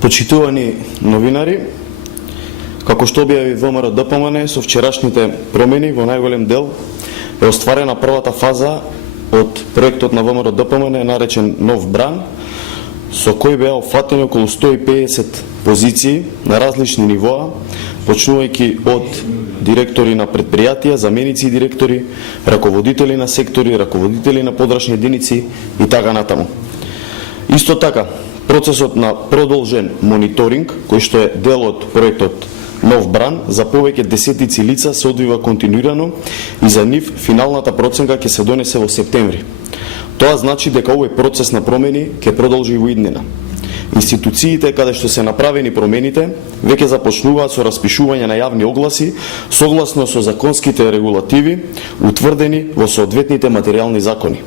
Почитувани новинари, како што објави ВМРО ДПМН, со вчерашните промени во најголем дел е остварена првата фаза од проектот на ВМРО ДПМН наречен Нов Бран, со кој беа опфатени околу 150 позиции на различни нивоа, почнувајќи од директори на предпријатија, заменици директори, раководители на сектори, раководители на подрачни единици и така натаму. Исто така, процесот на продолжен мониторинг, кој што е дел од проектот Нов Бран, за повеќе десетици лица се одвива континуирано и за нив финалната проценка ќе се донесе во септември. Тоа значи дека овој процес на промени ќе продолжи и во иднина. Институциите каде што се направени промените веќе започнуваат со распишување на јавни огласи согласно со законските регулативи утврдени во соодветните материјални закони.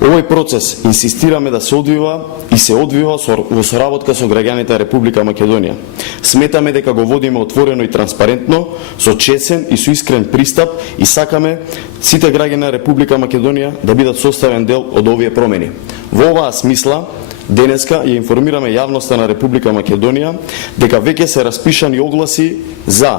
Овој процес инсистираме да се одвива и се одвива во соработка со граѓаните на Република Македонија. Сметаме дека го водиме отворено и транспарентно, со чесен и со искрен пристап и сакаме сите граѓани на Република Македонија да бидат составен дел од овие промени. Во оваа смисла, денеска ја информираме јавноста на Република Македонија дека веќе се распишани огласи за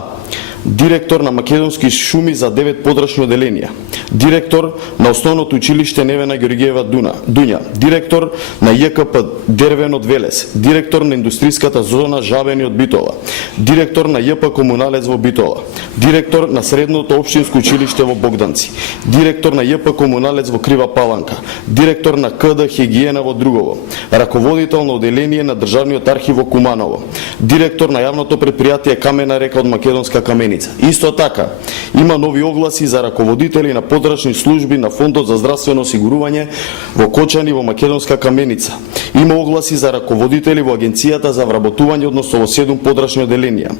директор на Македонски шуми за 9 подрачни оделенија, директор на Основното училиште Невена Георгиева Дуња, директор на ЈКП Дервен од Велес, директор на индустријската зона Жабени од Битола, директор на ЈП Комуналец во Битола, директор на Средното општинско училиште во Богданци, директор на ЈП Комуналец во Крива Паланка, директор на КД Хигиена во Другово, раководител на оделение на Државниот архив во Куманово, директор на јавното предпријатие Камена река од Македонска каменица. Исто така, има нови огласи за раководители на подрачни служби на Фондот за здравствено осигурување во Кочани во Македонска каменица. Има огласи за раководители во Агенцијата за вработување, односно во 7 подрачни оделенија.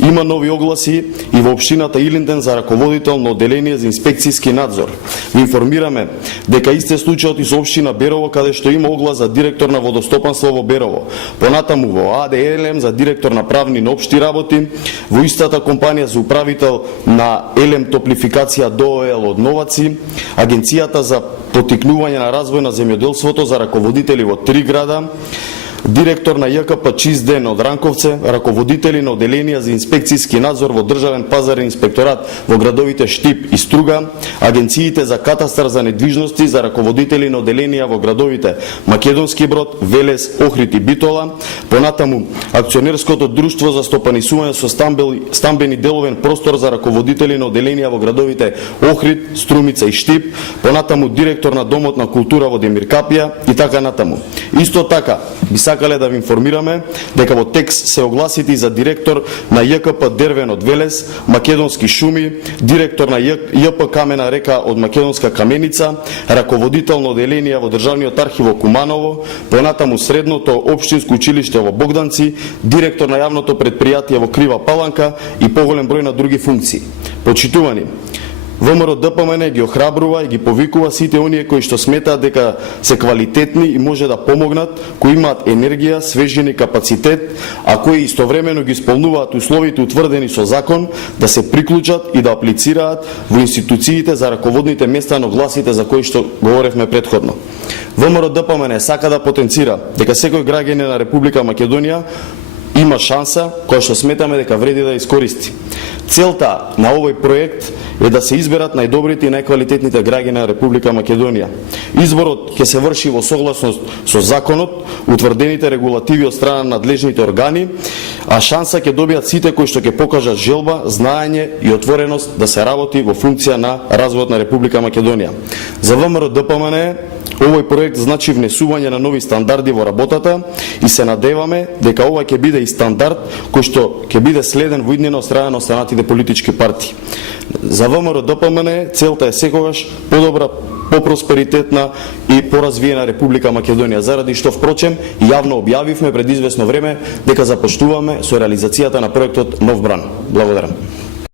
Има нови огласи и во општината Илинден за раководител на оделение за инспекцијски надзор. Ви информираме дека исти случајот и со општина Берово, каде што има оглас за директор на водостопанство во Берово. Понатаму во АД Елем за директор на правни на општи работи, во истата компанија за управител на Елем Топлификација ДООЛ од Новаци, Агенцијата за поттикнување на развој на земјоделството за раководители во 3 града, директор на ЈКП Чист ден од Ранковце, раководители на оделенија за инспекцијски надзор во Државен пазарен инспекторат во градовите Штип и Струга, агенциите за катастар за недвижности за раководители на оделенија во градовите Македонски Брод, Велес, Охрид и Битола, понатаму акционерското друштво за стопанисување со стамбени деловен простор за раководители на оделенија во градовите Охрид, Струмица и Штип, понатаму директор на Домот на култура во Демиркапија и така натаму. Исто така, би сакале да ви информираме дека во текст се огласите и за директор на ЈКП Дервен од Велес, Македонски шуми, директор на ЈП Камена река од Македонска каменица, раководител на оделенија во Државниот архив во Куманово, понатаму Средното општинско училиште во Богданци, директор на јавното предпријатие во Крива Паланка и поголем број на други функции. Почитувани, ВМРО ДПМН ги охрабрува и ги повикува сите оние кои што сметаат дека се квалитетни и може да помогнат, кои имаат енергија, свежина и капацитет, а кои истовремено ги исполнуваат условите утврдени со закон, да се приклучат и да аплицираат во институциите за раководните места на огласите за кои што говоревме претходно. ВМРО ДПМН сака да потенцира дека секој граѓанин на Република Македонија има шанса која што сметаме дека вреди да искористи. Целта на овој проект е да се изберат најдобрите и најквалитетните граѓани на Република Македонија. Изборот ќе се врши во согласност со законот, утврдените регулативи од страна на надлежните органи, а шанса ќе добијат сите кои што ќе покажат желба, знаење и отвореност да се работи во функција на развојот на Република Македонија. За ВМРО ДПМН овој проект значи внесување на нови стандарди во работата и се надеваме дека ова ќе биде и стандард кој што ќе биде следен во иднина од страна на останатите политички партии. За ВМРО ДПМН целта е секогаш подобра, попросперитетна и поразвиена Република Македонија, заради што впрочем јавно објавивме пред известно време дека започнуваме со реализацијата на проектот Нов Бран. Благодарам.